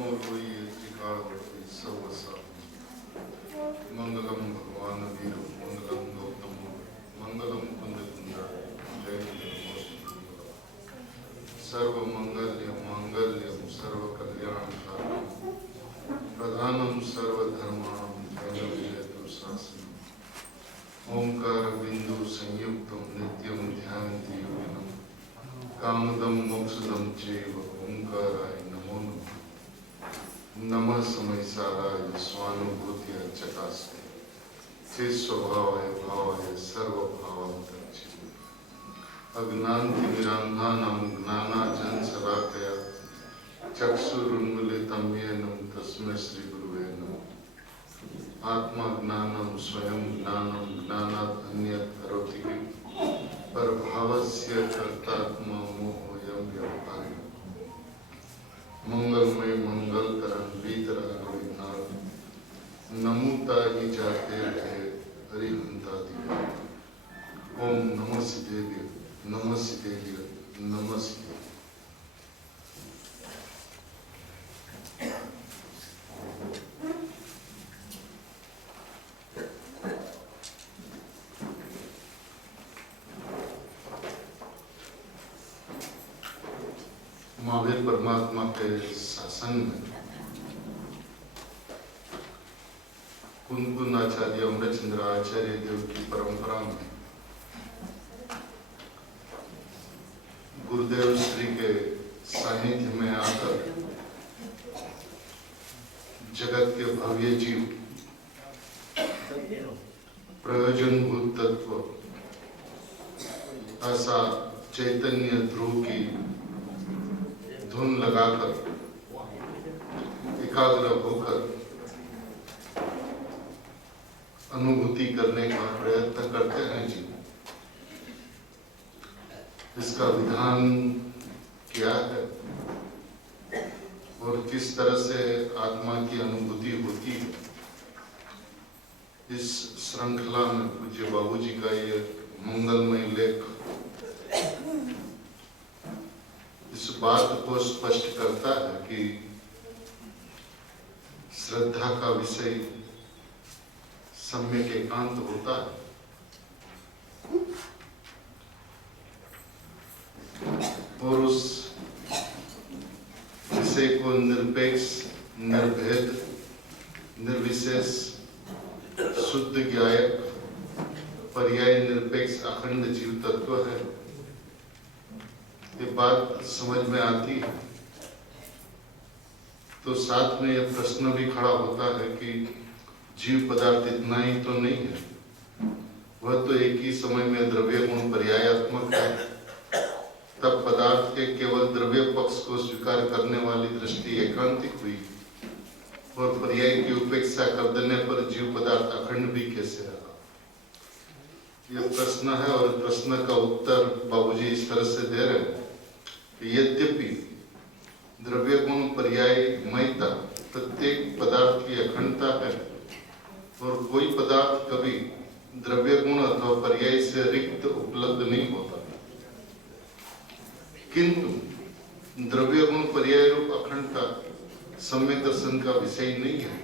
नमो लोई सर्वसा मंगलम भगवान वीरु मंगलम गौतमो मंगलम कुंद कुंदा जय सर्व मंगल्य मांगल्यम सर्व कल्याणकारकम प्रधानम सर्वधर्माणां जयतु शासनम ओंकार बिंदु संयुक्तम नित्यम ध्यायन्ति योगिनः कामदम मोक्षदम चैव ओंकाराय नमो नमः नमः समय साराय स्वानुभूति चकास्ते चे स्वभावाय भावाय सर्वभावांतर्चिते अज्ञानतिमिरान्धानां ज्ञानाञ्जन शलाकया चक्षुरुन्मीलितं येन तस्मै श्री गुरुवे नमः आत्मा ज्ञानं स्वयं ज्ञानं ज्ञानात् अन्यत् करोति परभावस्य कर्तात्मा मोहोऽयं व्यवहारः मंगलमय मंगलकरण वीतराग नमूता ही जाते रहे हरिहंता दिव्य ओम नमः सिद्धेभ्य नमः सिद्धेभ्य नमः सिद्धेभ्य। महावीर परमात्मा के शासन में कुंद आचार्य अमृतचंद्र आचार्य देव की परंपरा में गुरुदेव श्री के सानिध्य में आकर जगत के भव्य जीव प्रयोजनभूत तत्व ऐसा चैतन्य ध्रुव की धुन लगाकर एकाग्र होकर अनुभूति करने का प्रयत्न करते हैं जी। इसका विधान क्या है और किस तरह से आत्मा की अनुभूति होती है, इस श्रृंखला में पूज्य बाबूजी का ये मंगलमय लेख इस बात को स्पष्ट करता है कि श्रद्धा का विषय सम्यक एकांत होता है। और उस विषय को निरपेक्ष, निर्भेद, निर्विशेष, शुद्ध ज्ञायक, पर्याय निरपेक्ष अखंड जीव तत्व है। ये बात समझ में आती है तो साथ में यह प्रश्न भी खड़ा होता है कि जीव पदार्थ इतना ही तो नहीं है, वह तो एक ही समय में द्रव्य गुण पर्यायात्मक है। तब पदार्थ के केवल द्रव्य पक्ष को स्वीकार करने वाली दृष्टि एकांतिक हुई और पर्याय की उपेक्षा कर देने पर जीव पदार्थ अखंड भी कैसे रहा। यह प्रश्न है और प्रश्न का उत्तर बाबूजी इस तरह से दे रहे हैं। यद्यपि द्रव्य गुण पर्याय मयता प्रत्येक पदार्थ की अखंडता है और कोई पदार्थ कभी द्रव्य गुण अथवा पर्याय से रिक्त उपलब्ध नहीं होता, किंतु द्रव्य गुण पर्याय रूप अखंडता सम्यक दर्शन का विषय नहीं है,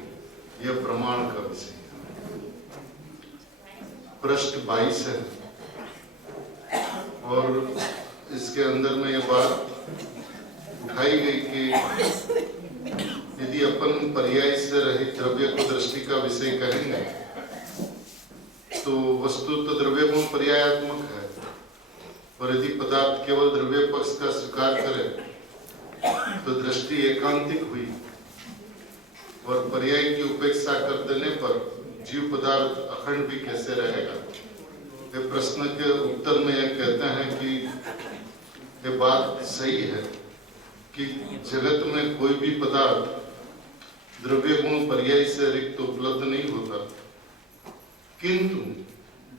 यह प्रमाण का विषय है। पृष्ठ 22 है और इसके अंदर में यह बात उठाई गई कि यदि अपन पर्याय से रहित द्रव्य को दृष्टि का विषय कहेंगे तो वस्तु तो द्रव्य गुण पर्यायात्मक है, और यदि पदार्थ केवल द्रव्य पक्ष का स्वीकार करे तो दृष्टि एकांतिक हुई और पर्याय की उपेक्षा कर देने पर जीव पदार्थ अखंड भी कैसे रहेगा। ये प्रश्न के उत्तर में यह कहते हैं कि ये बात सही है कि जगत में कोई भी पदार्थ द्रव्य गुण पर्याय से रिक्त उपलब्ध नहीं होता, किंतु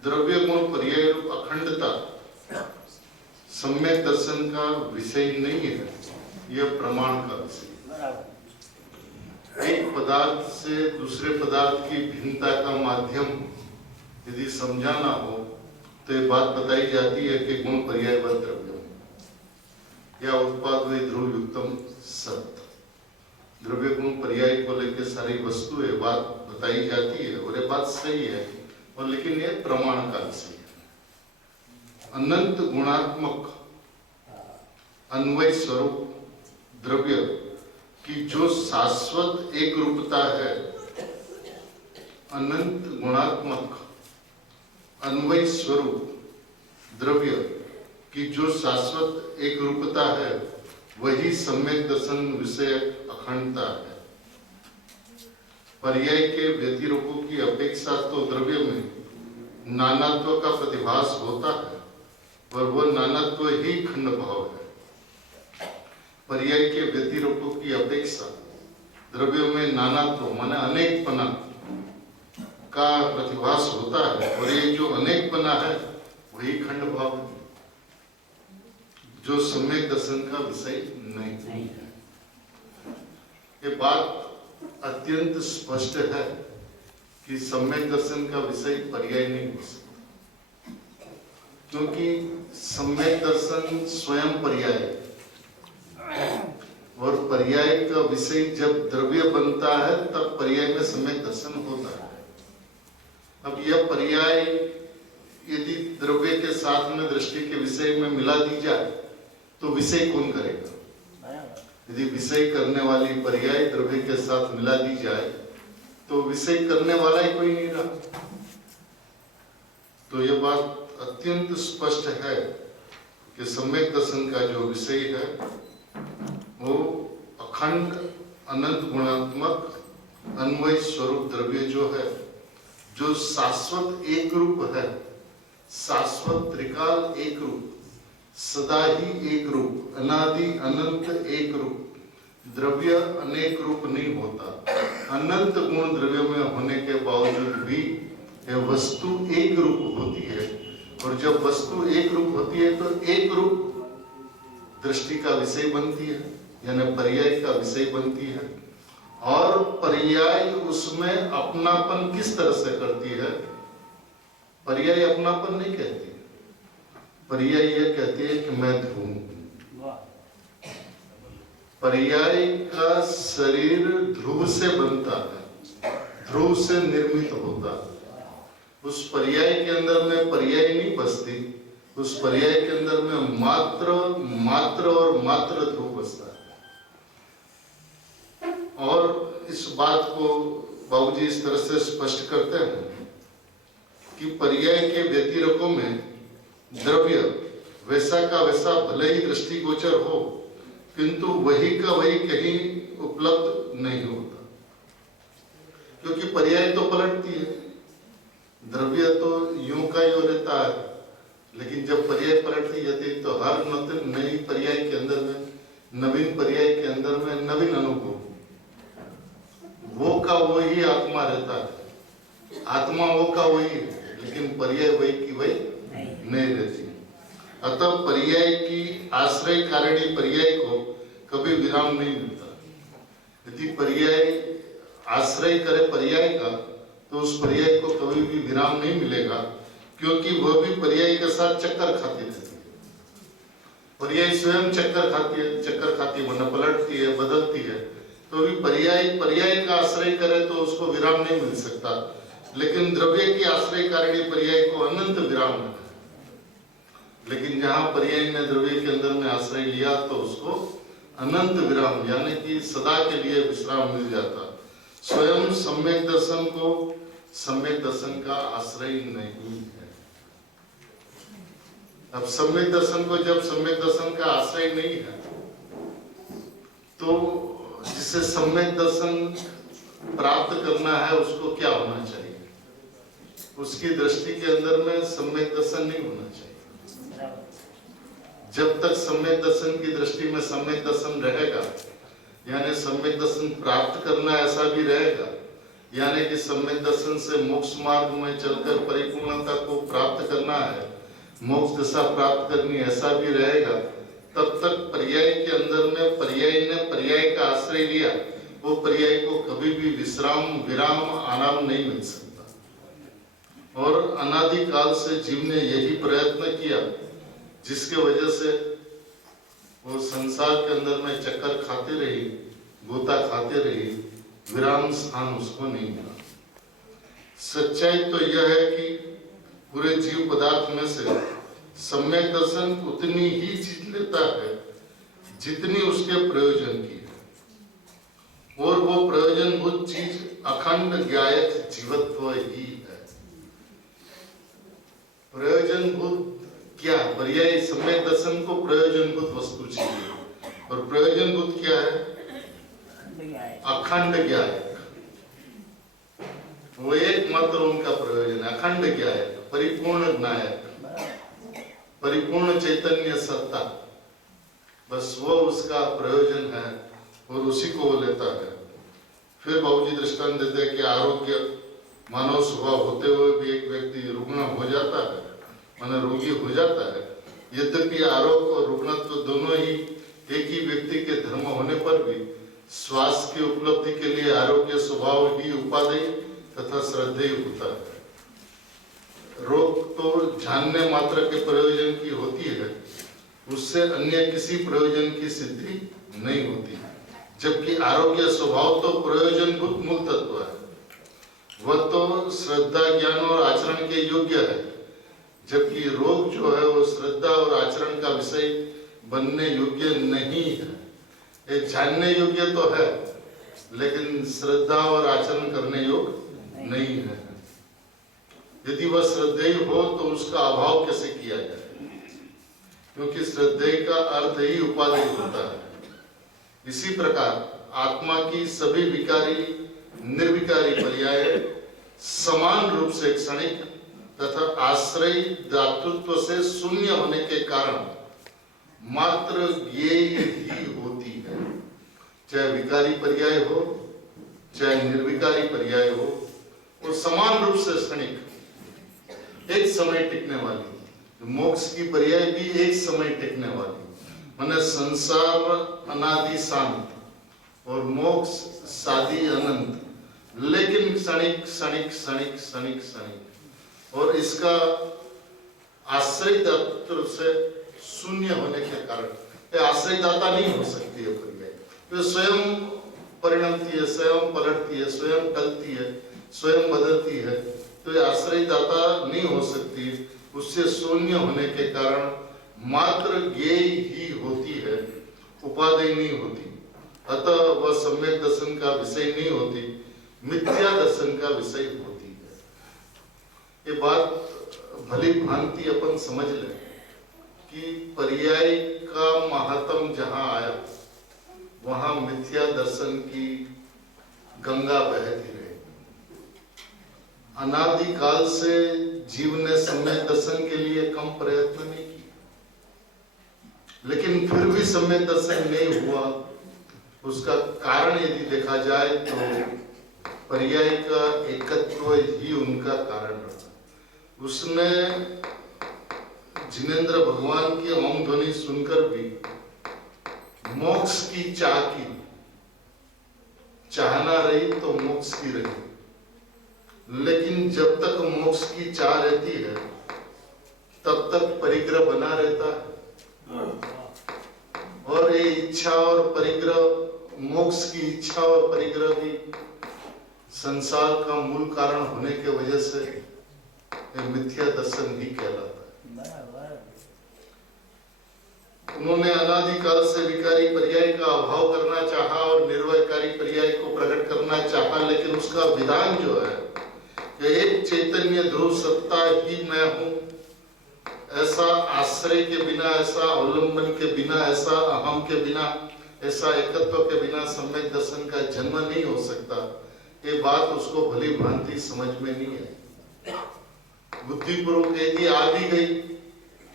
द्रव्य गुण पर्याय रूप अखंडता सम्यक दर्शन का विषय नहीं है, यह प्रमाण का विषय। एक पदार्थ से दूसरे पदार्थ की भिन्नता का माध्यम यदि समझाना हो तो ये बात बताई जाती है कि गुण पर्यायवत द्रव्य या उत्पाद ध्रुव युक्तम सत्य। द्रव्य गुण पर्याय को लेकर सारी वस्तुएं बात बताई जाती है और ये बात सही है, और लेकिन ये प्रमाण का विषय है। अनंत गुणात्मक अन्वय स्वरूप द्रव्य की जो शाश्वत एक रूपता है, अनंत गुणात्मक अन्वय स्वरूप द्रव्य की जो शाश्वत एक रूपता है, वही सम्यक दर्शन विषय अखंडता है। पर्याय के व्यतिरोपों की अपेक्षा तो द्रव्य में नानात्व का प्रतिभास होता है, और वह नानात्व ही खंड भाव है। पर्याय के व्यतिरोपों की अपेक्षा द्रव्यों में नानात्व माने अनेकपना का प्रतिभास होता है, और ये जो अनेकपना है वही खंड भाव है, जो सम्यक दर्शन का विषय नहीं है। ये बात अत्यंत स्पष्ट है कि सम्यक दर्शन का विषय पर्याय नहीं हो सकता, क्योंकि सम्यक दर्शन स्वयं पर्याय, और पर्याय का विषय जब द्रव्य बनता है तब पर्याय में सम्यक दर्शन होता है। अब यह पर्याय यदि द्रव्य के साथ में दृष्टि के विषय में मिला दी जाए तो विषय कौन करेगा? यदि विषय करने वाली पर्याय द्रव्य के साथ मिला दी जाए तो विषय करने वाला ही कोई नहीं रहा। तो यह बात अत्यंत स्पष्ट है कि सम्यक दर्शन का जो विषय है वो अखंड अनंत गुणात्मक अन्वय स्वरूप द्रव्य जो है, जो शाश्वत एक रूप है, शाश्वत त्रिकाल एक रूप, सदा ही एक रूप, अनादि अनंत एक रूप। द्रव्य अनेक रूप नहीं होता। अनंत गुण द्रव्य में होने के बावजूद भी यह वस्तु एक रूप होती है, और जब वस्तु एक रूप होती है तो एक रूप दृष्टि का विषय बनती है, यानी पर्याय का विषय बनती है। और पर्याय उसमें अपनापन किस तरह से करती है? पर्याय अपनापन नहीं कहती, पर्याय यह कहती है कि मैं ध्रुव हूं। पर्याय का शरीर ध्रुव से बनता है, ध्रुव से निर्मित होता है। उस पर्याय के अंदर में पर्याय नहीं बसती, उस पर्याय के अंदर में मात्र और मात्र ध्रुव बसता है। और इस बात को बाबूजी इस तरह से स्पष्ट करते हैं कि पर्याय के व्यतिरेकों में द्रव्य वैसा का वैसा भले ही दृष्टिगोचर हो, किंतु वही का वही कहीं उपलब्ध नहीं होता, क्योंकि पर्याय तो पलटती है। द्रव्य तो यूं का यूं रहता है, लेकिन जब पर्याय पलटती जाती है तो हर नई पर्याय के अंदर में, नवीन पर्याय के अंदर में नवीन अनुभव, वो का वही आत्मा रहता है। आत्मा वो का वही है, लेकिन पर्याय वही की वही नहीं रहती। अतः पर्याय की आश्रय कारिणी पर्याय को कभी विराम नहीं मिलता। यदि पर्याय आश्रय करे पर्याय का तो उस पर्याय को कभी भी विराम नहीं मिलेगा, क्योंकि वह भी पर्याय के साथ चक्कर खाती रहती है। पर्याय स्वयं चक्कर खाती है, वरना पलटती है, बदलती है। तो भी पर्याय का आश्रय करे तो उसको विराम नहीं मिल सकता, लेकिन द्रव्य की आश्रय कारिणी पर्याय को अनंत विराम है। लेकिन जहां पर्याय ने द्रव्य के अंदर में आश्रय लिया तो उसको अनंत विराम, यानी कि सदा के लिए विश्राम मिल जाता। स्वयं सम्यक दर्शन को सम्यक दर्शन का आश्रय नहीं है। अब सम्यक दर्शन को जब सम्यक दर्शन का आश्रय नहीं है, तो जिसे सम्यक दर्शन प्राप्त करना है उसको क्या होना चाहिए? उसकी दृष्टि के अंदर में सम्यक दर्शन नहीं होना चाहिए। जब तक सम्यक दर्शन की दृष्टि में सम्यक दर्शन रहेगा, यानी सम्यक दर्शन प्राप्त करना ऐसा भी रहेगा, यानी कि सम्यक दर्शन से मोक्ष मार्ग में चलकर परिपूर्णता को प्राप्त करना है, मोक्ष दशा प्राप्त करनी ऐसा भी रहेगा, तब तक पर्याय के अंदर में पर्याय ने पर्याय का आश्रय लिया, वो पर्याय को कभी भी विराम आराम नहीं मिल सकता। और अनादि काल से जीव ने यही प्रयत्न किया, जिसके वजह से वो संसार के अंदर में चक्कर खाती रही, गोता खाते रहे, विराम स्थान उसको नहीं मिला। सच्चाई तो यह है कि पूरे जीव पदार्थ में से सम्यक दर्शन उतनी ही जीत लेता है जितनी उसके प्रयोजन की है, और वो प्रयोजनभूत चीज अखंड ज्ञायक जीवत्व ही है। प्रयोजनभूत क्या? पर्याय सम्यक दर्शन को प्रयोजनभूत वस्तु चाहिए, और प्रयोजनभूत क्या है? अखंड ज्ञायक। वो एकमात्र उनका प्रयोजन है, अखंड ज्ञायक, परिपूर्ण ज्ञायक, परिपूर्ण चैतन्य सत्ता, बस वो उसका प्रयोजन है और उसी को वो लेता है। फिर बाबूजी दृष्टांत देते हैं कि आरोग्य मानव स्वभाव होते हुए भी एक व्यक्ति रुग्ण हो जाता है, माने रोगी हो जाता है। यद्यपि आरोग्य और रुग्णत्व दोनों ही एक ही व्यक्ति के धर्म होने पर भी स्वास्थ्य की उपलब्धि के लिए आरोग्य स्वभाव ही उपादेय तथा श्रद्धेय होता है। रोग तो जानने मात्र के प्रयोजन की होती है, उससे अन्य किसी प्रयोजन की सिद्धि नहीं होती, जबकि आरोग्य स्वभाव तो प्रयोजनभूत मूल तत्व है। वह तो श्रद्धा, ज्ञान और आचरण के योग्य है, जबकि रोग जो है वो श्रद्धा और आचरण का विषय बनने योग्य नहीं है। ये जानने योग्य तो है, लेकिन श्रद्धा और आचरण करने योग्य नहीं है। यदि वह श्रद्धेय हो तो उसका अभाव कैसे किया जाए, क्योंकि श्रद्धेय का अर्थ ही उपादेय होता है। इसी प्रकार आत्मा की सभी विकारी निर्विकारी पर्याय समान रूप से क्षणिक तथा आश्रय दातृत्व से शून्य होने के कारण मात्र ज्ञेय ही होती है। चाहे विकारी पर्याय हो चाहे निर्विकारी पर्याय हो, वो समान रूप से क्षणिक, एक समय टिकने वाली। मोक्ष की पर्याय भी एक समय टिकने वाली, माने संसार अनादि शांत और मोक्ष सादी अनंत, लेकिन क्षणिक क्षणिक क्षणिक क्षणिक क्षणिक, और इसका आश्रय तत्व से शून्य होने के कारण आश्रयदाता नहीं हो सकती है पर्याय। तो स्वयं परिणमती है, स्वयं पलटती है, स्वयं टलती है, स्वयं बदलती है, तो ये आश्रयदाता नहीं हो सकती। उससे शून्य होने के कारण मात्र ज्ञेय ही होती है, उपादेय नहीं होती। अतः वह सम्यक दर्शन का विषय नहीं होती, मिथ्या दर्शन का विषय होती है। ये बात भली भांति अपन समझ लें कि पर्याय का महात्म जहां आया वहां मिथ्या दर्शन की गंगा बहती रही। अनादि काल से जीव ने सम्यक दर्शन के लिए कम प्रयत्न नहीं किया, लेकिन फिर भी सम्यक दर्शन नहीं हुआ। उसका कारण यदि देखा जाए तो पर्याय का एकत्व ही उनका कारण रहा। उसने जिनेंद्र भगवान की ओम ध्वनि सुनकर भी मोक्ष की चाह की, चाहना रही तो मोक्ष की रही, लेकिन जब तक मोक्ष की चाह रहती है तब तक परिग्रह बना रहता है। और ये इच्छा और परिग्रह, मोक्ष की इच्छा और परिग्रह भी संसार का मूल कारण होने के वजह से मिथ्या दर्शन ही कहलाता है। उन्होंने अनादिकाल से विकारी पर्याय का अभाव करना चाहा और निर्वैकारी पर्याय को प्रकट करना चाहा, लेकिन उसका विधान जो है कि एक चैतन्य ध्रुव सत्ता ही मैं हूं, ऐसा आश्रय के बिना, ऐसा अवलंबन के बिना, ऐसा अहम के बिना, ऐसा एकत्व के बिना सम्यक दर्शन का जन्म नहीं हो सकता। ये बात उसको भली भांति समझ में नहीं है। बुद्धिपूर्वक यदि आ भी गई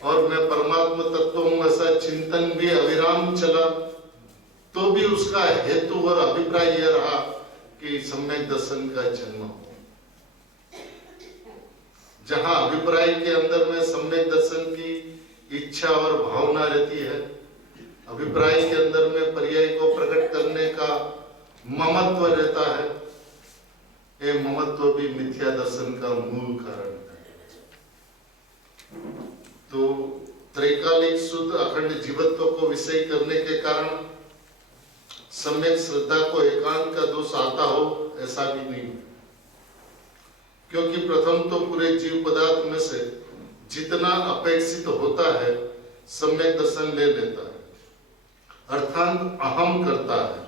और मैं परमात्मा तत्व हूं ऐसा चिंतन भी अविराम चला, तो भी उसका हेतु और अभिप्राय यह रहा कि सम्यक दर्शन का जन्म हो। जहां अभिप्राय के अंदर में सम्यक दर्शन की इच्छा और भावना रहती है, अभिप्राय के अंदर में पर्याय को प्रकट करने का ममत्व रहता है, ये ममत्व भी मिथ्या दर्शन का मूल कारण है। तो त्रैकालिक शुद्ध अखंड जीवत्व को विषय करने के कारण सम्यक श्रद्धा को एकांत का दोष आता हो ऐसा भी नहीं, क्योंकि प्रथम तो पूरे जीव पदार्थ में से जितना अपेक्षित होता है सम्यक दर्शन ले लेता है, अर्थात अहम करता है,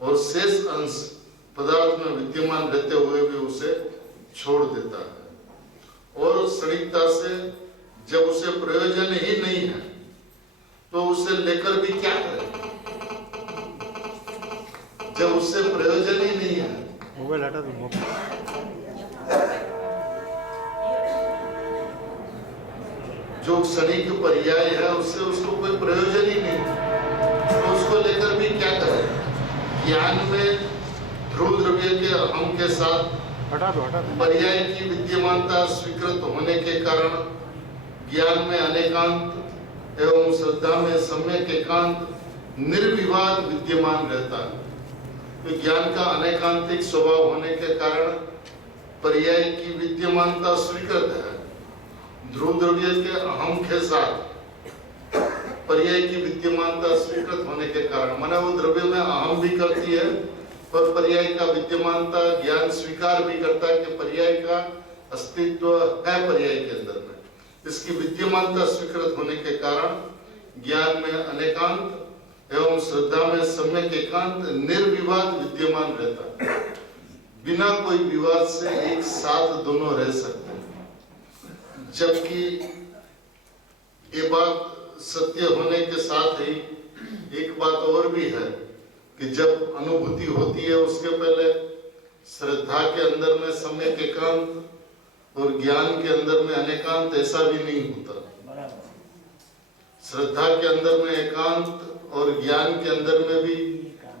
और शेष अंश पदार्थ में विद्यमान रहते हुए भी उसे छोड़ देता है। और क्षणिकता से जब उसे प्रयोजन ही नहीं है तो उसे लेकर भी क्या करें? जब उससे प्रयोजन ही नहीं है, मोबाइल हटा दो। जो क्षणिक पर्याय है उससे उसको कोई प्रयोजन ही नहीं, तो उसको लेकर भी क्या करें? ज्ञान में ध्रुव द्रव्य के अहम के साथ हटा दो पर्याय की विद्यमानता स्वीकृत होने के कारण ज्ञान में अनेकांत एवं श्रद्धा में सम्यक एकांत निर्विवाद विद्यमान रहता है। तो ज्ञान का अनेकांतिक स्वभाव होने के कारण पर्याय की विद्यमानता स्वीकृत है। ध्रुव द्रव्य के अहम के साथ पर्याय की विद्यमानता स्वीकृत होने के कारण माना वो द्रव्य में अहम भी करती है और पर्याय का विद्यमानता ज्ञान स्वीकार भी करता है कि पर्याय का अस्तित्व है पर्याय के अंदर में। इसकी विद्यमानता स्वीकृत होने के कारण ज्ञान में अनेकांत एवं श्रद्धा में सम्यक एकांत निर्विवाद विद्यमान रहता है। बिना कोई विवाद से एक साथ दोनों रह सकते हैं। जबकि ये बात सत्य होने के साथ ही एक बात और भी है कि जब अनुभूति होती है उसके पहले श्रद्धा के अंदर में सम्यक एकांत और ज्ञान के अंदर में अनेकांत ऐसा भी नहीं होता। श्रद्धा के अंदर में एकांत और ज्ञान के अंदर में भी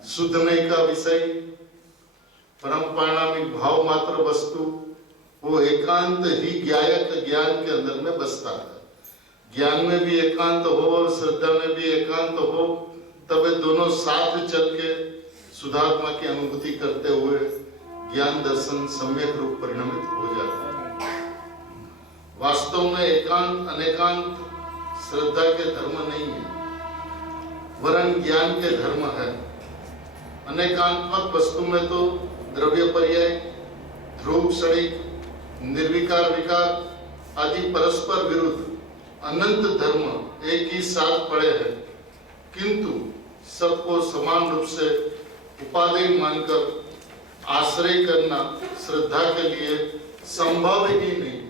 शुद्धने का विषय परम पारणामिक भाव मात्र वस्तु वो एकांत ही ज्ञायक ज्ञान के अंदर में बसता है। ज्ञान में भी एकांत हो और श्रद्धा में भी एकांत हो, तब दोनों साथ चल के सुधात्मा की अनुभूति करते हुए ज्ञान दर्शन सम्यक रूप परिणमित हो जाता है। वास्तव में एकांत अनेकांत श्रद्धा के धर्म नहीं है, वरन ज्ञान के धर्म है। अनेकांतमक वस्तु में तो द्रव्य पर्याय, ध्रुव क्षणिक, निर्विकार विकार आदि परस्पर विरुद्ध अनंत धर्म एक ही साथ पड़े हैं, किंतु सबको समान रूप से उपादेय मानकर आश्रय करना श्रद्धा के लिए संभव ही नहीं।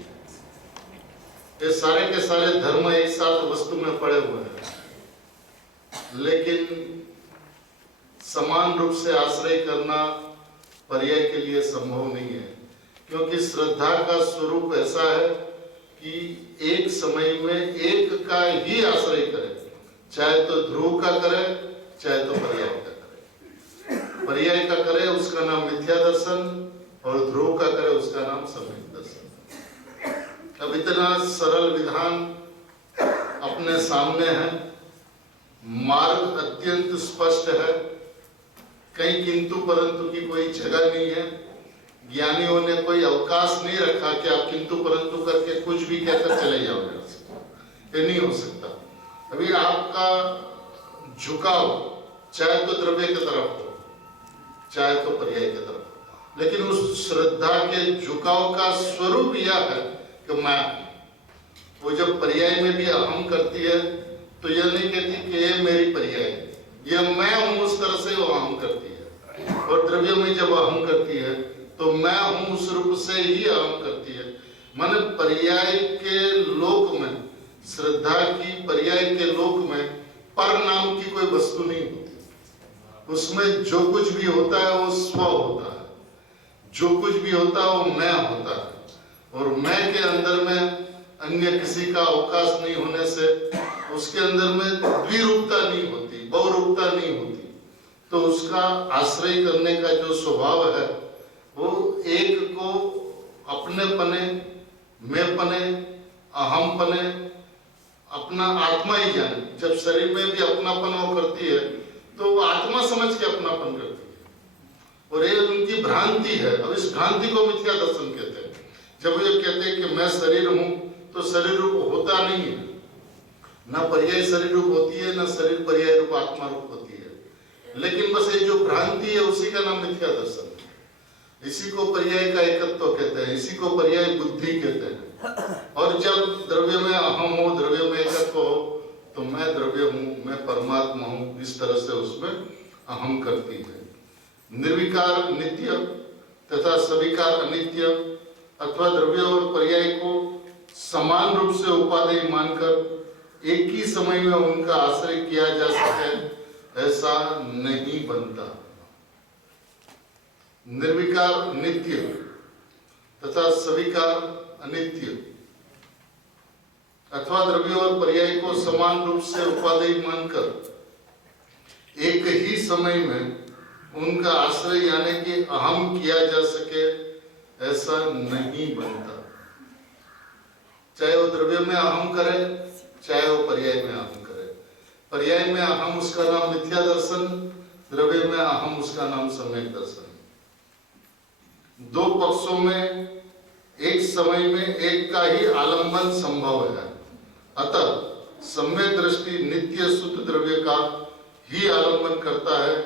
ये सारे के सारे धर्म एक साथ वस्तु में पड़े हुए हैं, लेकिन समान रूप से आश्रय करना पर्याय के लिए संभव नहीं है, क्योंकि श्रद्धा का स्वरूप ऐसा है कि एक समय में एक का ही आश्रय करे, चाहे तो ध्रुव का करे चाहे तो पर्याय का करे। पर्याय का करे उसका नाम मिथ्या दर्शन और ध्रुव का करे उसका नाम सम्यक दर्शन। अब इतना सरल विधान अपने सामने है, मार्ग अत्यंत स्पष्ट है, कहीं किंतु परंतु की कोई जगह नहीं है। ज्ञानियों ने कोई अवकाश नहीं रखा कि आप किंतु परंतु करके कुछ भी कहकर चले जाओगे, ये नहीं हो सकता। अभी आपका झुकाव चाहे तो द्रव्य की तरफ हो चाहे तो पर्याय की तरफ हो, लेकिन उस श्रद्धा के झुकाव का स्वरूप यह है कि मैं, वो जब पर्याय में भी अहम करती है तो यह नहीं कहती कि ये मेरी पर्याय, यह मैं हूं, उस तरह से वो अहम करती है। और द्रव्य में जब अहम करती है तो मैं हूं उस रूप से ही अहम करती है। माने पर्याय के लोक में, श्रद्धा की पर्याय के लोक में पर नाम की कोई वस्तु नहीं होती। उसमें जो कुछ भी होता है वो स्व होता है, जो कुछ भी होता है वो मैं होता है, और मैं के अंदर में अन्य किसी का अवकाश नहीं होने से उसके अंदर में द्विरूपता नहीं होती, बहुरूपता नहीं होती। तो उसका आश्रय करने का जो स्वभाव है वो एक को अपने पने, मैं पने, अहम पने, अपना आत्मा ही जाने। जब शरीर में भी अपनापन वो करती है तो वो आत्मा समझ के अपनापन करती है, और ये उनकी भ्रांति है। अब इस भ्रांति को मिथ्या दर्शन कहते हैं। जब ये कहते हैं कि मैं शरीर हूं तो शरीर रूप होता नहीं है, ना पर्याय शरीर रूप होती है, ना शरीर पर्याय रूप आत्मा रूप होती है। लेकिन बस ये जो भ्रांति है उसी का नाम मिथ्या दर्शन है। इसी को पर्याय का एकत्व कहते हैं, इसी को पर्याय बुद्धि कहते हैं। और जब द्रव्य में अहम हो, द्रव्य में एकत्व हो, तो मैं द्रव्य हूँ, मैं परमात्मा हूँ, इस तरह से उसमें अहम करती है। निर्विकार नित्य तथा सविकार अनित्य अथवा द्रव्य और पर्याय को समान रूप से उपादेय मानकर एक ही समय में उनका आश्रय किया जा सके, ऐसा नहीं बनता। निर्विकार नित्य तथा सविकार अनित्य अथवा द्रव्य और पर्याय को समान रूप से उपादेय मानकर एक ही समय में उनका आश्रय यानी कि अहम किया जा सके, ऐसा नहीं बनता। चाहे वो द्रव्य में अहम करे, चाहे वो पर्याय में अहम करे। पर्याय में अहम उसका नाम मिथ्या दर्शन, द्रव्य में अहम उसका नाम सम्यक दर्शन। दो पक्षों में एक समय में एक का ही आलंबन संभव है, अतः सम्यक दृष्टि नित्य शुद्ध द्रव्य का ही आलंबन करता है,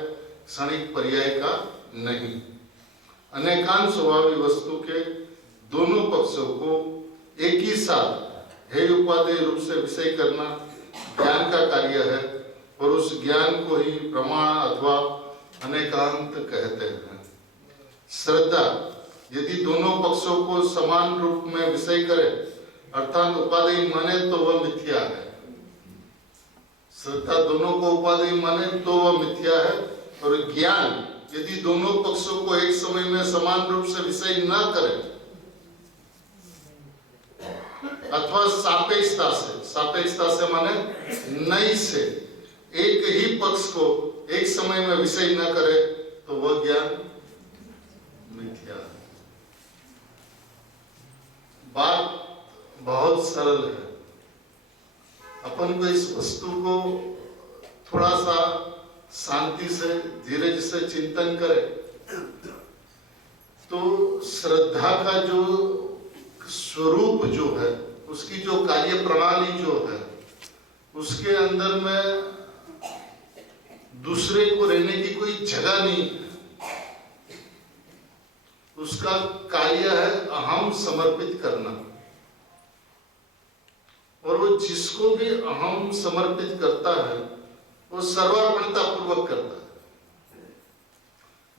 क्षणिक पर्याय का नहीं। अनेकांश स्वभावी वस्तु के दोनों पक्षों को एक ही साथ हेय उपादेय रूप से विषय करना ज्ञान का कार्य है, और उस ज्ञान को ही प्रमाण अथवा अनेकांत कहते हैं। श्रद्धा यदि दोनों पक्षों को समान रूप में विषय करे अर्थात उपादेय माने तो वह मिथ्या है। श्रद्धा दोनों को उपादेय माने तो वह मिथ्या है, और ज्ञान यदि दोनों पक्षों को एक समय में समान रूप से विषय न करे अथवा सापेक्षता से माने नई से एक ही पक्ष को एक समय में विषय न करे, तो वह ज्ञान मिथ्या है। बात बहुत सरल है। अपन को इस वस्तु को थोड़ा सा शांति से धीरज से चिंतन करें तो श्रद्धा का जो स्वरूप जो है, उसकी जो कार्य प्रणाली जो है, उसके अंदर में दूसरे को रहने की कोई जगह नहीं। उसका कार्य है अहम समर्पित करना, और वो जिसको भी अहम समर्पित करता है वो सर्वार्पणता पूर्वक करता है।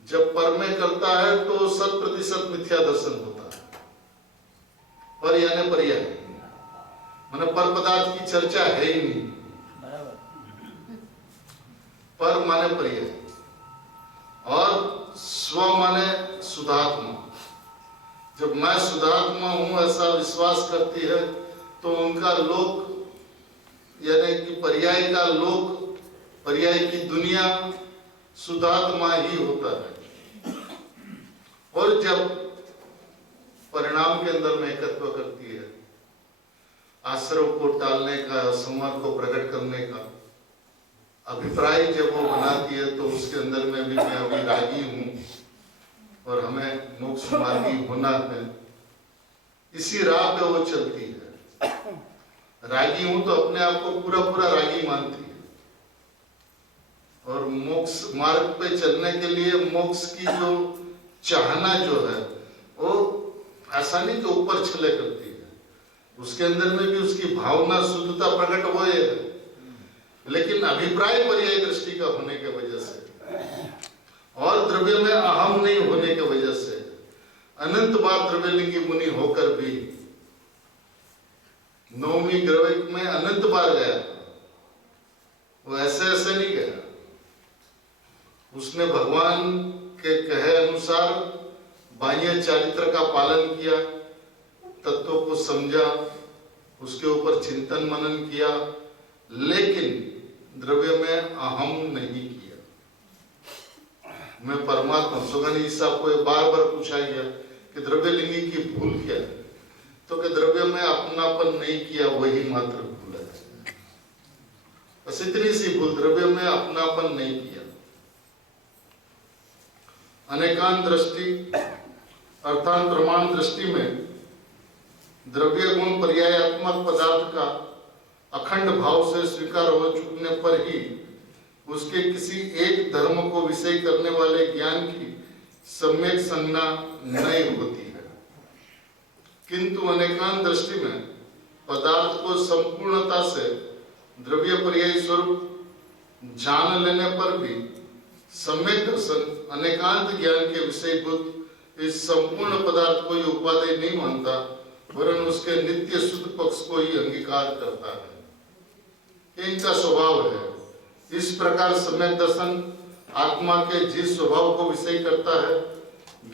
जब पर में करता है तो 100% मिथ्या दर्शन होता है। पर यानी पर्याय, माने पर पदार्थ की चर्चा है ही नहीं। पर माने पर्याय, और स्व माने शुद्धात्मा। जब मैं शुद्धात्मा हूं ऐसा विश्वास करती है तो उनका लोक यानी कि पर्याय का लोक, पर्याय की दुनिया शुद्धात्मा ही होता है। और जब परिणाम के अंदर में एकत्व करती है, आश्रव को टालने का, संवाद को प्रकट करने का अभिप्राय जब वो बनाती है, तो उसके अंदर में भी मैं अभी रागी हूं और हमें मोक्ष मार्गी होना है, इसी राह पे वो चलती है। रागी हूं तो अपने आप को पूरा पूरा रागी मानती है, और मोक्ष मार्ग पे चलने के लिए मोक्ष की जो चाहना जो है वो आसानी के ऊपर छले करती है। उसके अंदर में भी उसकी भावना शुद्धता प्रकट हो है, लेकिन अभिप्राय पर्याय दृष्टि का होने के वजह से और द्रव्य में अहम नहीं होने के वजह से अनंत बार द्रव्यलिंगी मुनि होकर भी नौवीं ग्रह में अनंत बार गया। वो ऐसे ऐसे नहीं गया, उसने भगवान के कहे अनुसार बाह्य चरित्र का पालन किया, तत्वों को समझा, उसके ऊपर चिंतन मनन किया, लेकिन द्रव्य में अहम नहीं किया। मैं परमात्मा सुगनी साहब को बार बार पूछा गया कि द्रव्यलिंगी की भूल क्या है, तो कि द्रव्य में अपनापन नहीं किया, वही मात्र भूल है। बस इतनी सी भूल, द्रव्य में अपनापन नहीं किया। अनेकांत दृष्टि अर्थात प्रमाण दृष्टि में द्रव्य गुण पर्यायात्मक पदार्थ का अखंड भाव से स्वीकार हो चुकने पर ही उसके किसी एक धर्म को विषय करने वाले ज्ञान की सम्यक संज्ञा नहीं होती है, किंतु अनेकांत दृष्टि में पदार्थ को संपूर्णता से द्रव्य पर्याय स्वरूप जान लेने पर भी सम्यक दर्शन अनेकांत ज्ञान के विषयभूत इस संपूर्ण पदार्थ को ही उपादेय नहीं मानता, वरन उसके नित्य शुद्ध पक्ष को ही अंगीकार करता है। इनका स्वभाव है। इस प्रकार सम्यक दर्शन आत्मा के जिस स्वभाव को विषय करता है,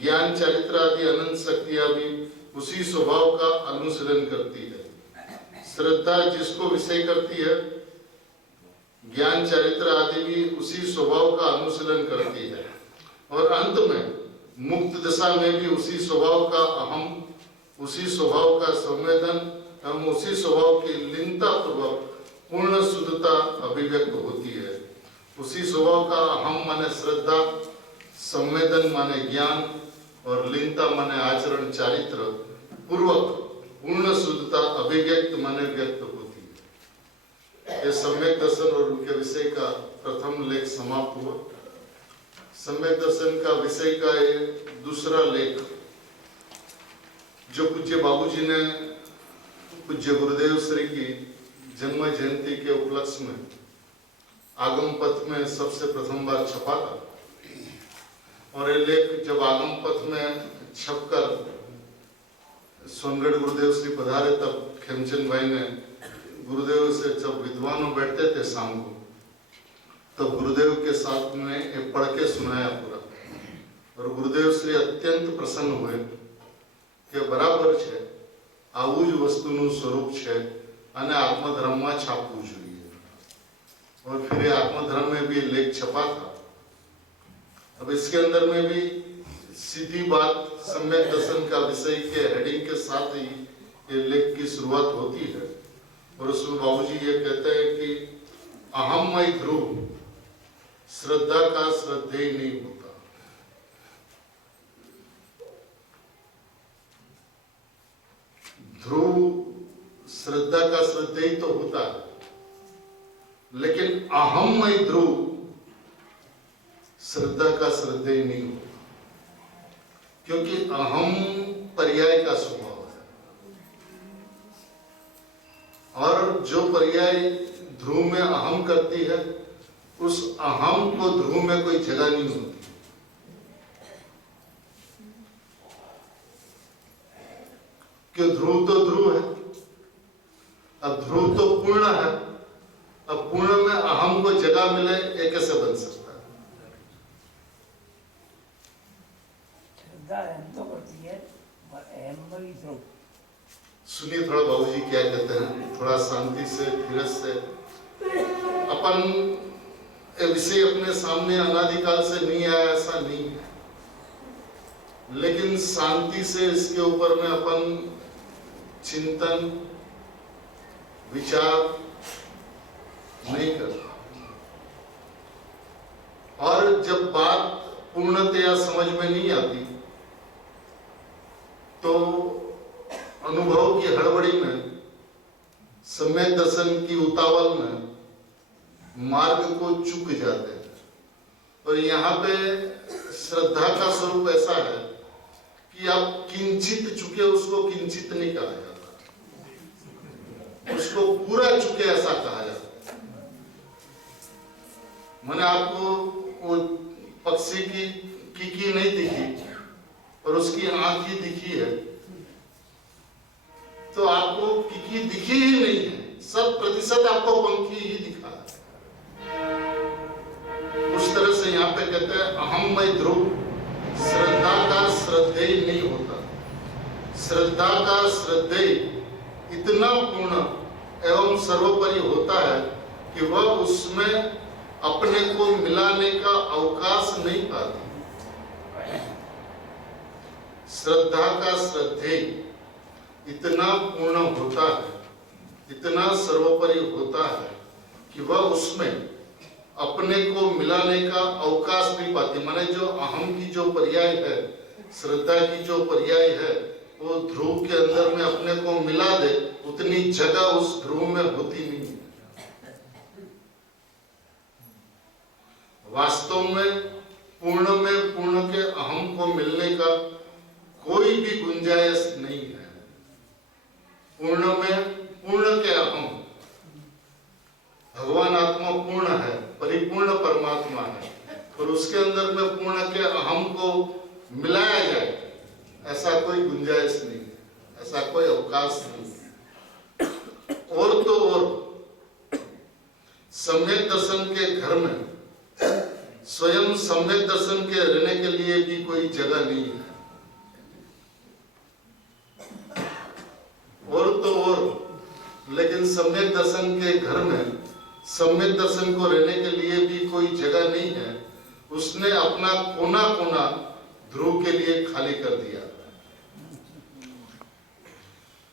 ज्ञान चरित्र आदि अनंत शक्तियां भी उसी स्वभाव का अनुसरण करती है। श्रद्धा जिसको विषय करती है, ज्ञान चरित्र आदि भी उसी स्वभाव का अनुसरण करती है, और अंत में मुक्त दशा में भी उसी स्वभाव का अहम, उसी स्वभाव का संवेदन एवं उसी स्वभाव की लीनता पूर्वक पूर्ण शुद्धता अभिव्यक्त होती है। उसी स्वभाव का अहम माने श्रद्धा, संवेदन माने ज्ञान और लीनता माने आचरण चारित्र पूर्वक पूर्ण शुद्धता अभिव्यक्त माने व्यक्त होती है। ये सम्यक दर्शन और उनके विषय का प्रथम लेख समाप्त हुआ। सम्यक दर्शन का विषय का ये दूसरा लेख जो पूज्य बाबूजी ने पूज्य गुरुदेव श्री की जन्म जयंती के उपलक्ष्य में आगम पथ में सबसे प्रथम बार छपा था, और ये लेख जब आगम पथ में छपकर सोनगढ़ गुरुदेव श्री पधारे, तब खेमचंद भाई ने गुरुदेव से, जब विद्वानों बैठते थे शाम को, तब गुरुदेव के साथ में ये पढ़ के सुनाया पूरा, और गुरुदेव श्री अत्यंत प्रसन्न हुए कि बराबर है, आવું જ વસ્તુનું સ્વરૂપ છે અને આત્મધર્મમાં છાપવું જોઈએ। और फिर ये आत्मधर्म में भी लेख छपा था। अब इसके अंदर में भी सीधी बात सम्यक दर्शन का विषय के हेडिंग के साथ ही ये लेख की शुरुआत होती है, और उसमें बाबूजी ये कहते हैं कि अहममय ध्रुव श्रद्धा का श्रद्धेय नहीं होता। ध्रुव श्रद्धा का श्रद्धेय तो होता है, लेकिन अहममय ध्रुव श्रद्धा का श्रद्धेय नहीं होता, क्योंकि अहम पर्याय का स्वभाव है, और जो पर्याय ध्रुव में अहम करती है, उस अहम को ध्रुव में कोई जगह नहीं होती। क्यों? ध्रुव तो ध्रुव है। अब ध्रुव तो पूर्ण है, अब पूर्ण में अहम को जगह मिले, ये कैसे बन सकता है? सुनिए थोड़ा बाबूजी क्या कहते हैं, थोड़ा शांति से, धीरज से। अपन ये विषय अपने सामने अनादिकाल से नहीं आया, ऐसा नहीं है, लेकिन शांति से इसके ऊपर में अपन चिंतन विचार नहीं करता, और जब बात पूर्णतया समझ में नहीं आती तो अनुभव की हड़बड़ी में, सम्यक दर्शन की उतावल में मार्ग को चूक जाते हैं। और यहाँ पे श्रद्धा का स्वरूप ऐसा है कि आप किंचित चुके, उसको किंचित नहीं कहा जाता, उसको पूरा चुके ऐसा कहा जाता है। मैंने आपको वो पक्षी की कीकी नहीं दिखी और उसकी आंख ही दिखी है, तो आपको कीकी दिखी ही नहीं है, 100% आपको पंखी ही दिखा है। उस तरह से यहाँ पे कहते हैं अहममय ध्रुव श्रद्धा का श्रद्धेय नहीं होता। श्रद्धा का श्रद्धेय इतना पूर्ण एवं सर्वोपरि होता है कि वह उसमें अपने को मिलाने का अवकाश नहीं पाती। श्रद्धा का श्रद्धेय इतना पूर्ण होता है, इतना सर्वोपरि होता है कि वह उसमें अपने को मिलाने का अवकाश नहीं पाती। माने जो अहम की जो पर्याय है, श्रद्धा की जो पर्याय है, वो ध्रुव के अंदर में अपने को मिला दे, उतनी जगह उस ध्रुव में होती नहीं है। वास्तव में पूर्ण के अहम को मिलने का कोई भी गुंजाइश नहीं है। पूर्ण में पूर्ण के अहम, भगवान आत्मा पूर्ण है, परिपूर्ण परमात्मा है, और उसके अंदर में पूर्ण के अहम को मिलाया जाए, ऐसा कोई गुंजाइश नहीं है, ऐसा कोई अवकाश नहीं है। और तो और सम्यक दर्शन के घर में स्वयं सम्यक दर्शन के रहने के लिए भी कोई जगह नहीं है। और तो और लेकिन सम्यक दर्शन के घर में सम्यक दर्शन को रहने के लिए भी कोई जगह नहीं है। उसने अपना कोना कोना ध्रुव के लिए खाली कर दिया।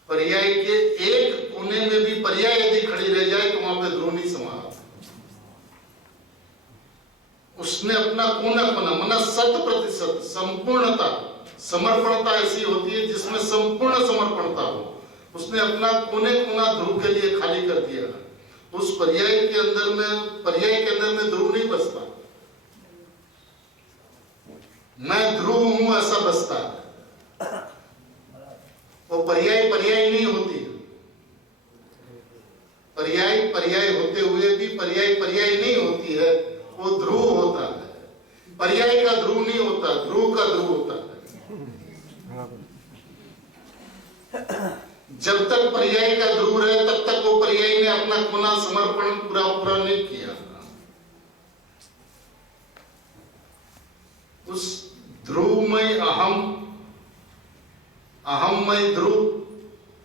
पर्याय के एक कोने में भी पर्याय यदि खड़ी रह जाए तो वहां पे ध्रुव नहीं समा। उसने अपना कोना कोना माना 100% संपूर्णता, समर्पणता ऐसी होती है जिसमें संपूर्ण समर्पणता हो, उसने अपना कोने कोना ध्रुव के लिए खाली कर दिया। उस पर्याय के अंदर में ध्रुव नहीं बसता। मैं ध्रुव हूं ऐसा बसता है। वो पर्याय नहीं होती। पर्याय होते हुए भी पर्याय नहीं होती है, वो ध्रुव होता है। पर्याय का ध्रुव नहीं होता, ध्रुव का ध्रुव होता है। जब तक पर्याय का ध्रुव रहे तब तक वो पर्याय ने अपना कोना समर्पण पूरा नहीं किया। उस ध्रुवमय अहममय ध्रुव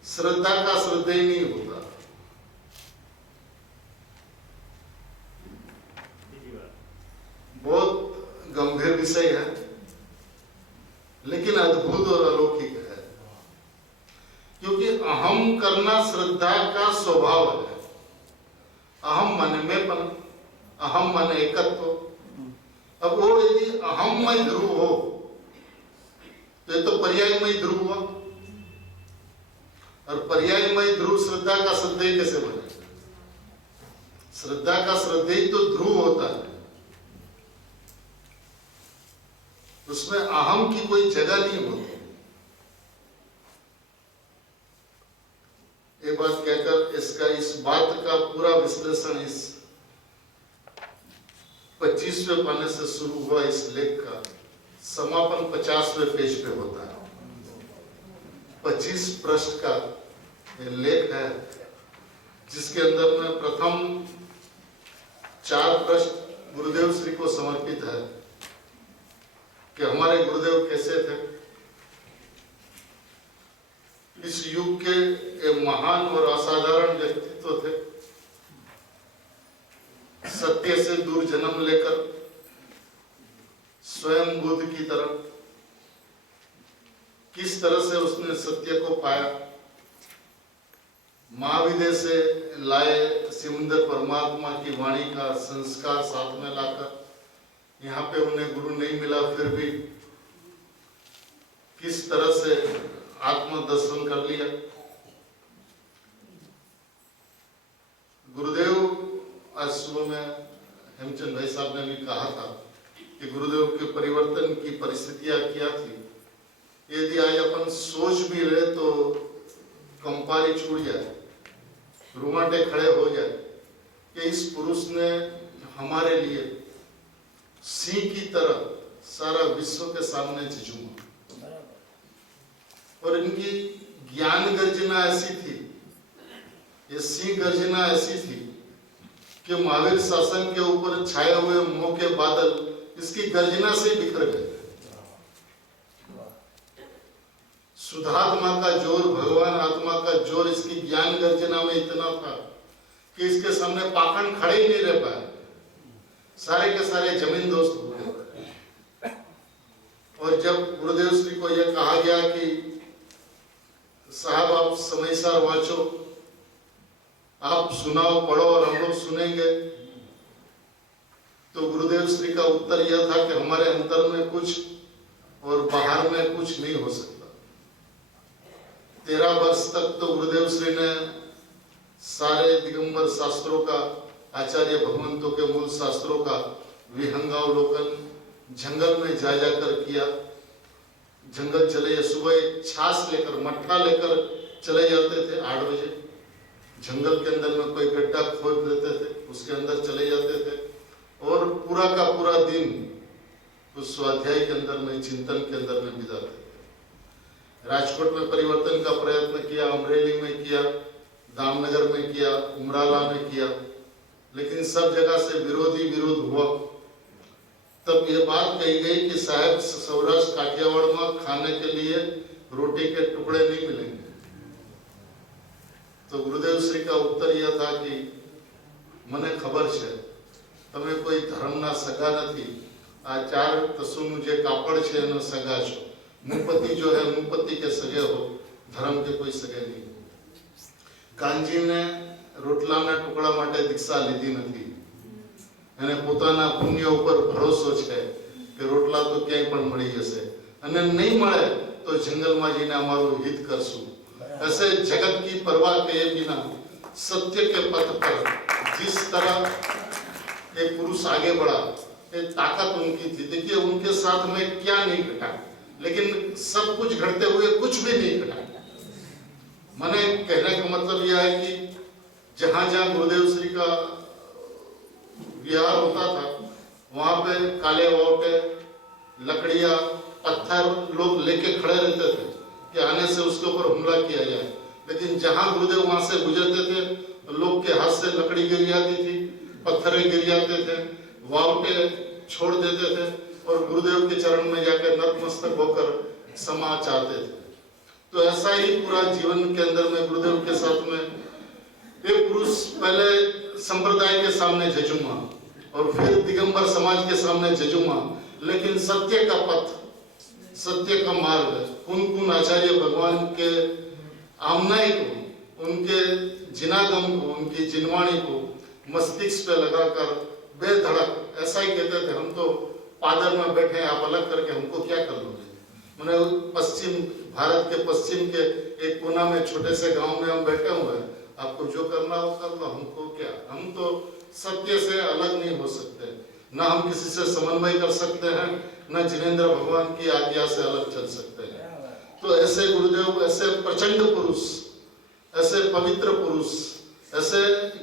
श्रद्धा का श्रद्धेय नहीं होता। बहुत गंभीर विषय है, लेकिन अद्भुत और अलौकिक है, क्योंकि अहम करना श्रद्धा का स्वभाव है। अहम माने मैंपन, अहम माने एकत्व। अब वो यदि अहममय ध्रुव हो तो ये तो पर्यायमय ध्रुव हुआ, और पर्यायमय ध्रुव श्रद्धा का श्रद्धेय कैसे बने? श्रद्धा का श्रद्धेय तो ध्रुव होता है, उसमें अहम की कोई जगह नहीं होती। ये बात कहकर इस बात का पूरा विश्लेषण इस 25वें पन्ने से शुरू हुआ इस लेख का समापन 50वें पेज पे होता है। 25 पृष्ठ का ये लेख है, जिसके अंदर में प्रथम 4 पृष्ठ गुरुदेव श्री को समर्पित है कि हमारे गुरुदेव कैसे थे। इस युग के एक महान और असाधारण व्यक्तित्व थे। सत्य से दूर जन्म लेकर स्वयं बुद्ध की तरह किस तरह से उसने सत्य को पाया, महाविद्य से लाए सिमंदर परमात्मा की वाणी का संस्कार साथ में लाकर यहाँ पे उन्हें गुरु नहीं मिला, फिर भी किस तरह से आत्मदर्शन कर लिया। गुरुदेव आज सुबह में हेमचंद भाई साहब ने भी कहा था कि गुरुदेव के परिवर्तन की परिस्थितियां क्या थी। यदि आज अपन सोच भी रहे तो कंपारी छूट जाए, रुमाटे खड़े हो जाए कि इस पुरुष ने हमारे लिए सिंह की तरह सारा विश्व के सामने झूमा, और इनकी ज्ञान गर्जना ऐसी थी, ये सिंह गर्जना ऐसी थी कि महावीर शासन के ऊपर छाए हुए मोह के बादल इसकी गर्जना से बिखर गए। शुद्धात्मा का जोर, भगवान आत्मा का जोर इसकी ज्ञान गर्जना में इतना था कि इसके सामने पाखंड खड़े ही नहीं रह पाए, सारे के सारे जमीन दोस्त हो गए। और जब गुरुदेव श्री को यह कहा गया कि साहब आप समयसार वाँचो, आप सुनाओ पढ़ो और हम लोग सुनेंगे, तो गुरुदेव श्री का उत्तर यह था कि हमारे अंतर में कुछ और बाहर में कुछ नहीं हो सकता। 13 वर्ष तक तो गुरुदेव श्री ने सारे दिगंबर शास्त्रों का, आचार्य भगवंतों के मूल शास्त्रों का विहंगावलोकन जंगल में जा जाकर किया। जंगल चले, सुबह छाछ लेकर, मट्ठा लेकर चले जाते थे 8 बजे। जंगल के अंदर में कोई गड्ढा खोद देते थे, उसके अंदर चले जाते थे और पूरा का पूरा दिन उस स्वाध्याय के अंदर में, चिंतन के अंदर में बिताते थे। राजकोट में परिवर्तन का प्रयत्न किया, अमरेली में किया, दामनगर में किया, उमराला में किया, लेकिन सब जगह से विरोध हुआ। तब ये बात कही गई कि साहब सौराष्ट्र काठियावाड़ में खाने के लिए रोटी के टुकड़े नहीं मिलेंगे। तो गुरुदेव श्री का उत्तर यह था कि મને ખબર છે તમે કોઈ ધર્મના સગા નથી, આ 4 તસુનું જે કાપડ છે એનો સગા છો। મુપતિ જો હે મુપતિ के सगे हो, धर्म के कोई सगे नहीं। કાનજી ને રોટલાના ટુકડા માટે દીક્ષા લીધી નથી, એને પોતાના પુણ્ય ઉપર ભરોસો છે કે રોટલા તો ક્યાંય પણ મળી જશે અને નહીં મળે તો જંગલમાં જઈને અમારું હિત કરશું। ऐसे जगत की परवाह किए बिना सत्य के पथ पर जिस तरह एक पुरुष आगे बढ़ा, ये ताकत उनकी थी। देखिए उनके साथ में क्या नहीं घटा, लेकिन सब कुछ घटते हुए कुछ भी नहीं घटा। मैंने कहने का मतलब यह है कि जहां जहां गुरुदेव श्री का विहार होता था वहां पे काले वावटे, लकड़ियां, पत्थर लोग लेके खड़े रहते थे कि आने से उसके ऊपर हमला किया जाए। लेकिन जहां गुरुदेव वहां से गुजरते थे लोग के हाथ से लकड़ी गिर जाती थी, पत्थर गिर जाते थे, वावटे छोड़ देते थे और गुरुदेव के चरण में जाकर नतमस्तक होकर क्षमा चाहते थे। तो ऐसा ही पूरा जीवन के अंदर में गुरुदेव के साथ में एक पुरुष पहले संप्रदाय के सामने झझूमा और फिर दिगंबर समाज के सामने झझूमा, लेकिन सत्य का पथ, सत्य का मार्ग, कुन आचार्य भगवान के आमनाई को, उनके जिनागम को, उनकी जिनवाणी को मस्तिष्क पे लगाकर बेधड़क ऐसा ही कहते थे, हम तो पादर में बैठे, आप अलग करके हमको क्या कर लोगे। मैंने पश्चिम भारत के पश्चिम के एक कोना में छोटे से गांव में हम बैठे हुए हैं, आपको जो करना हो कर लो, हमको क्या। हम तो सत्य से अलग नहीं हो सकते, न हम किसी से समन्वय कर सकते हैं, न जिनेंद्र भगवान की आज्ञा से अलग चल सकते हैं। तो ऐसे गुरुदेव, ऐसे प्रचंड पुरुष, ऐसे पवित्र पुरुष, ऐसे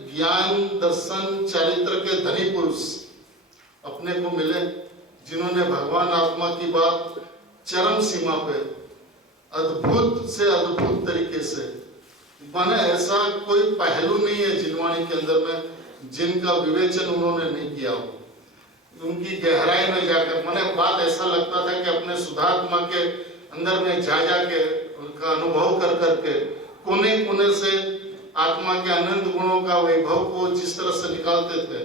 ज्ञान दर्शन चारित्र के धनी पुरुष अपने को मिले, जिन्होंने भगवान आत्मा की बात चरम सीमा पे अद्भुत से अद्भुत तरीके से, माने ऐसा कोई पहलू नहीं है जिनवाणी के अंदर में जिनका विवेचन उन्होंने नहीं किया हो। उनकी गहराई में जाकर मैंने बात ऐसा लगता था कि अपने सुधात्मा के अंदर में जा के उनका अनुभव कर करके कोने कोने से आत्मा के अनंत गुणों का वैभव को जिस तरह से निकालते थे,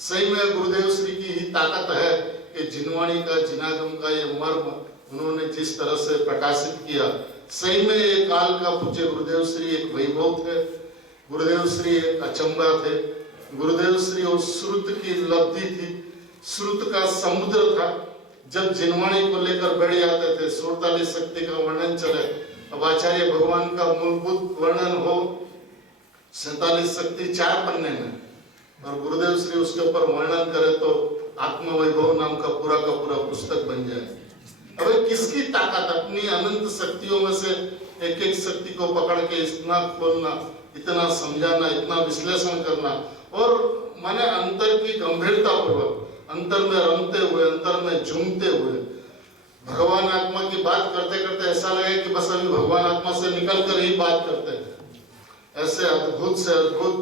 सही में गुरुदेव श्री की ही ताकत है कि जिनवाणी का, जिनागम का ये मर्म उन्होंने जिस तरह से प्रकाशित किया। सही में ये काल का पूज्य गुरुदेव श्री एक वैभव थे, गुरुदेव श्री एक अचंबा थे, गुरुदेव श्री और श्रुत की लब्धि थी, श्रुत का समुद्र था। जब जिनवाणी को लेकर बैठ जाते थे, 47 शक्ति का वर्णन चले, अब आचार्य भगवान का मूलभूत वर्णन हो 47 शक्ति 4 पन्ने में, और गुरुदेव श्री उसके ऊपर वर्णन करे तो आत्म वैभव नाम का पूरा पुस्तक बन जाए। अब किसकी ताकत, अपनी अनंत शक्तियों में से एक एक शक्ति को पकड़ के इतना खोलना, इतना समझाना, इतना विश्लेषण करना, और माने अंतर की गंभीरता पूर्वक, अंतर में रमते हुए, अंतर में झूमते हुए भगवान आत्मा की बात करते करते ऐसा लगे कि बस अभी भगवान आत्मा से निकल कर ही बात करते हैं। ऐसे अद्भुत से अद्भुत,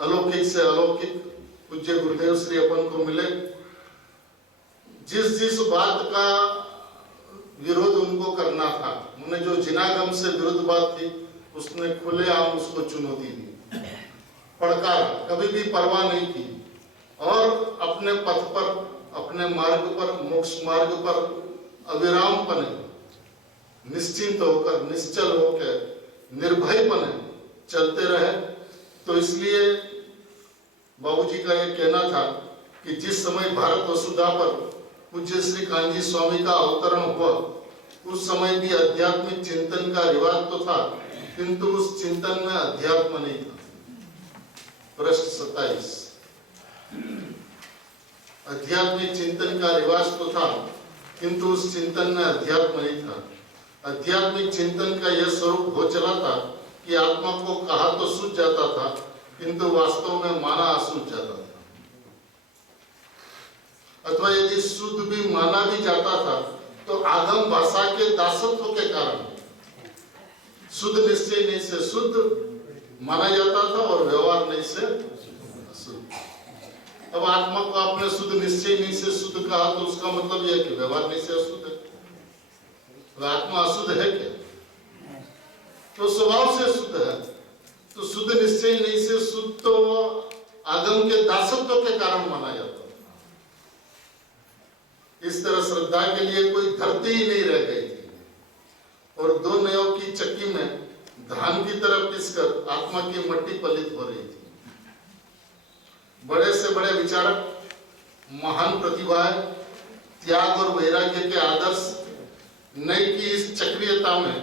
अलौकिक से अलौकिक पूज्य गुरुदेव श्री अपन को मिले। जिस जिस बात का विरोध उनको करना था, उन्हें जो जिनागम से विरुद्ध बात थी, उसने खुलेआम उसको चुनौती दी, पड़कारा, कभी भी परवाह नहीं की, और अपने पथ पर, अपने मार्ग पर, मोक्ष मार्ग पर अविरामपने, निश्चिंत होकर, निश्चल होकर, निर्भयपने चलते रहे। तो इसलिए बाबूजी का यह कहना था कि जिस समय भारत वसुधा पर पूज्य श्री कान्जी स्वामी का अवतरण हुआ, उस समय भी आध्यात्मिक चिंतन का रिवाज तो था, किंतु उस चिंतन में अध्यात्म नहीं था। प्रश्न 27। आध्यात्मिक चिंतन का रिवाज तो था, किंतु उस चिंतन में अध्यात्म नहीं था। आध्यात्मिक चिंतन का यह स्वरूप हो चला था कि आत्मा को कहा तो सूझ जाता था, किंतु वास्तव में माना असूझ जाता था, अथवा यदि शुद्ध भी माना भी जाता था तो आगम भाषा के दासत्व के कारण शुद्ध निश्चय नहीं से शुद्ध माना जाता था और व्यवहार नहीं से अशुद्ध। अब आत्मा को आपने शुद्ध निश्चय नहीं से शुद्ध कहा तो उसका मतलब यह कि व्यवहार नहीं से अशुद्ध है। तो आत्मा अशुद्ध है क्या? तो स्वभाव से शुद्ध है। तो शुद्ध निश्चय नहीं से शुद्ध तो आगम के दासत्व के कारण माना जाता है। इस तरह श्रद्धा के लिए कोई धरती ही नहीं रह गई थी और दो नयों की चक्की में धान की तरह पिसकर आत्मा की मट्टी पलित हो रही थी। बड़े से बड़े विचारक, महान प्रतिभाएं, त्याग और वैराग्य के आदर्श नई की इस चक्रीयता में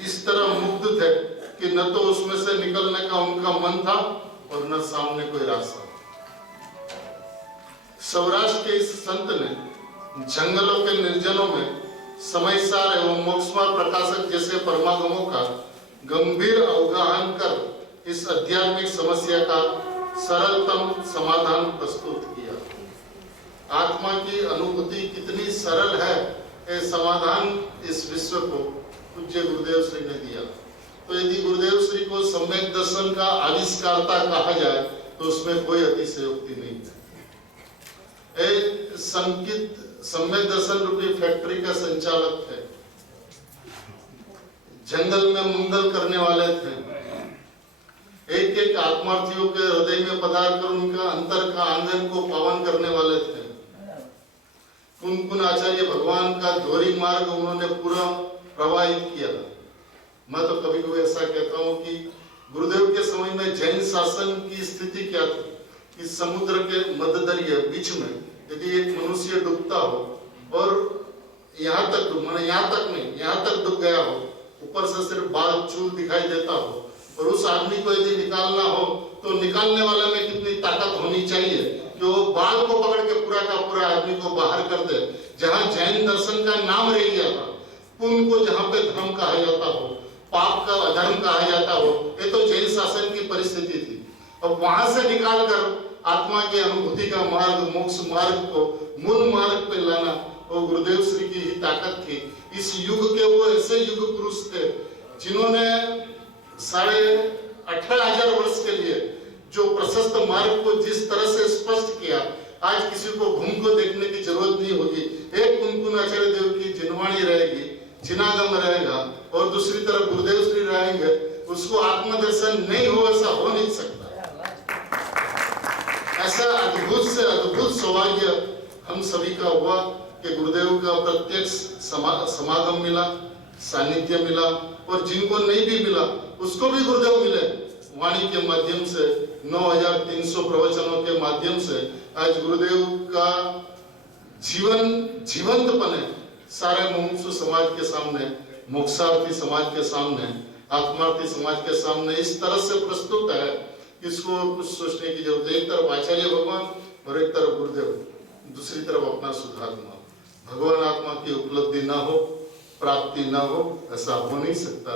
इस तरह मुग्ध थे कि न तो उसमें से निकलने का उनका मन था और न सामने कोई रास्ता। सौराष्ट्र के इस संत ने जंगलों के निर्जनों में समयसार एवं मोक्षमार्ग प्रकाशक जैसे परमागमों का गंभीर अवगाहन कर इस आध्यात्मिक समस्या का सरलतम समाधान प्रस्तुत किया। आत्मा की अनुभूति कितनी सरल है, ये समाधान इस विश्व को पूज्य गुरुदेव श्री ने दिया। तो यदि गुरुदेव श्री को सम्यक दर्शन का आविष्कारता कहा जाए तो उसमें कोई अतिशयोक्ति नहीं है। संकित सम्यक दर्शन रूपी फैक्ट्री का संचालक थे, जंगल में मंगल करने वाले थे, एक एक आत्मार्थियों के हृदय में पधार कर उनका अंतर का आंगन को पावन करने वाले थे। कुन आचार्य भगवान का दोहरी मार्ग उन्होंने पूरा प्रवाहित किया। मैं तो कभी कभी ऐसा कहता हूँ कि गुरुदेव के समय में जैन शासन की स्थिति क्या थी कि समुद्र के मध्यदर्य बीच में यदि एक मनुष्य डूबता हो और यहाँ तक डूब गया हो, ऊपर से सिर्फ बाल चूल दिखाई देता हो और उस आदमी को यदि निकालना हो तो निकालने वाले में कितनी ताकत होनी चाहिए कि वो बाल को पकड़ के पूरा का पूरा आदमी को बाहर कर दे। जहाँ जैन दर्शन का नाम रह गया था, पुण्य को जहाँ पे धर्म कहा जाता हो, पाप का अधर्म कहा जाता हो, ये तो जैन शासन की परिस्थिति थी। अब वहां से निकाल कर आत्मा की अनुभूति का मार्ग, मोक्ष मार्ग को मूल मार्ग पे लाना वो गुरुदेव श्री की ही ताकत थी। इस युग के वो ऐसे युग पुरुष थे जिन्होंने 18,500 वर्ष के लिए जो प्रशस्त मार्ग को जिस तरह से स्पष्ट किया, आज किसी को घूम को देखने की जरूरत नहीं होगी। एक कुन आचार्य देव की जिनवाणी रहेगी, चिनागम रहेगा और दूसरी तरफ गुरुदेव श्री रहेंगे, उसको आत्मदर्शन नहीं हो, ऐसा हो नहीं सकता। ऐसा अद्भुत से अद्भुत सौभाग्य हम सभी का हुआ कि गुरुदेव का प्रत्यक्ष समागम मिला, सानिध्य मिला और जिनको नहीं भी मिला उसको भी गुरुदेव मिले। वाणी के माध्यम से 9,300 प्रवचनों के माध्यम से आज गुरुदेव का जीवंत बने सारे मुमुक्षु समाज के सामने, मोक्षार्थी समाज के सामने, आत्मार्थी समाज के सामने इस तरह से प्रस्तुत है। इसको कुछ सोचने की जरूरत है। एक तरफ आचार्य भगवान और एक तरफ गुरुदेव, दूसरी तरफ अपना शुद्धात्मा। भगवान आत्मा की उपलब्धि ना हो, प्राप्ति ना हो, ऐसा हो नहीं सकता।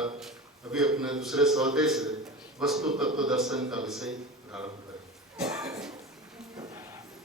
अभी अपने दूसरे सौदे से वस्तु तत्व दर्शन का विषय प्रारंभ करें।